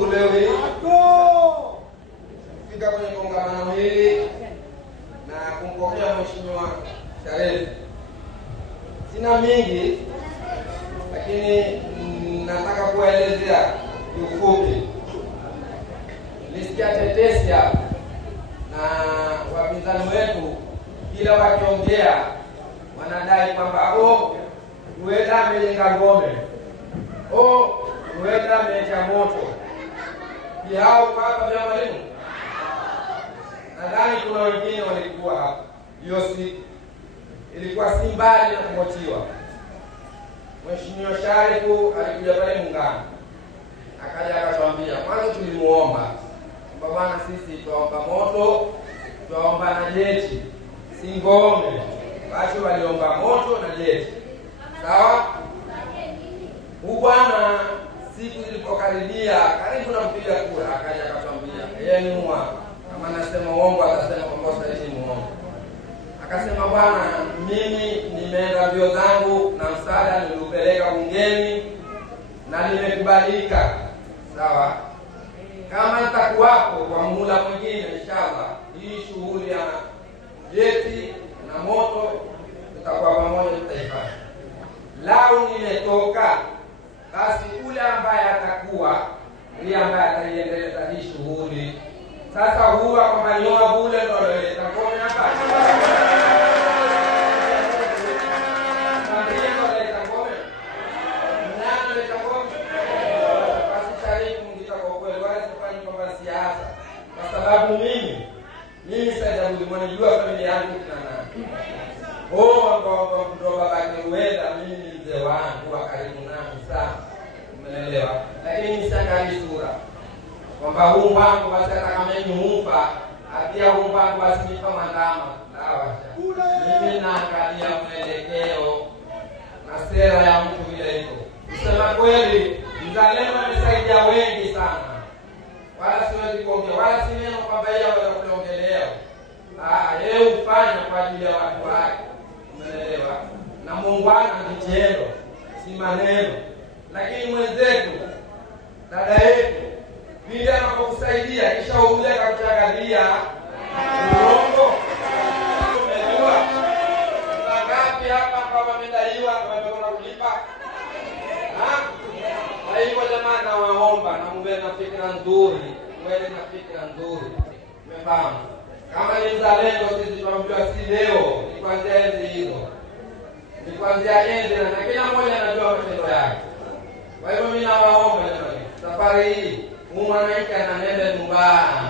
nashukuru leo hii kufika kwenye kongamano hili na kumpokea Mheshimiwa Sharif. Sina mingi, lakini nataka kuelezea kiufupi. Nilisikia tetesi hapa na wapinzani wetu kila wakiongea wanadai kwamba Rueda amejenga ngome, Rueda ameacha moto. Hao hapa vya mwalimu, nadhani kuna wengine walikuwa hapa. Hiyo siku ilikuwa si mbali na kumotiwa. Mheshimiwa Sharifu alikuja pale Muungano, akaja akatuambia, kwanza tulimuomba kwamba bwana, sisi tuomba moto, tuomba na jeti, si ngome. Basi waliomba moto na jeti. Sawa? Bwana siku zilipokaribia karibu na kupiga kura, akaja akatuambia, yeye ni mwa kama nasema uongo atasema kwamba sasa ni muongo. Akasema, bwana, mimi nimeenda mbio zangu na msaada niliupeleka bungeni na nimekubalika. Sawa? Kama nitakuwapo kwa muhula mwingine inshallah, hii shughuli ya jeti na moto tutakuwa pamoja, tutaifanya. Lau nimetoka, basi ule ambaye atakuwa ndiye ambaye ataiendeleza hii shughuli. Sasa huwa kwamba nyoa bule ndo leta ngome hapa. Ndiye ndo leta ngome. Nani leta ngome? Basi Sharifu mngita kwa kweli, wala sifanyi kwamba siasa. Kwa sababu mimi sasa mwanajua familia yangu kina nani. Ambao ndo babake Rueda, mimi ni mzee wangu wa karibu nami sana. Umeelewa? Lakini msiangalie sura kwamba huu mpango basi hata kama ni humpa, atia huu mpango basi ni kama ndama. Mimi naangalia mwelekeo na sera ya mtu vile iko. Kusema kweli, mzalendo amesaidia wengi sana. Wala siwezi kuongea, wala si neno kwamba yeye wala kuongelea. Yeye hufanya kwa ajili ya watu wake. Umeelewa? Na Mungu ana vitendo, si maneno. Lakini mwenzetu, dada yetu, vile anapokusaidia kisha uje akakutangalia uongo. Umejua ngapi hapa kama wamedaiwa na wamekwenda kulipa? Kwa hivyo jamani, nawaomba na muwe na fikra nzuri, Umefahamu? Kama ni mzalendo, sisi tunamjua si leo, ni kuanzia enzi hizo. Ni kuanzia enzi na kila mmoja anajua matendo yake. Kwa hivyo mimi nawaomba jamani, safari hii mwananchi ananenda nyumbani.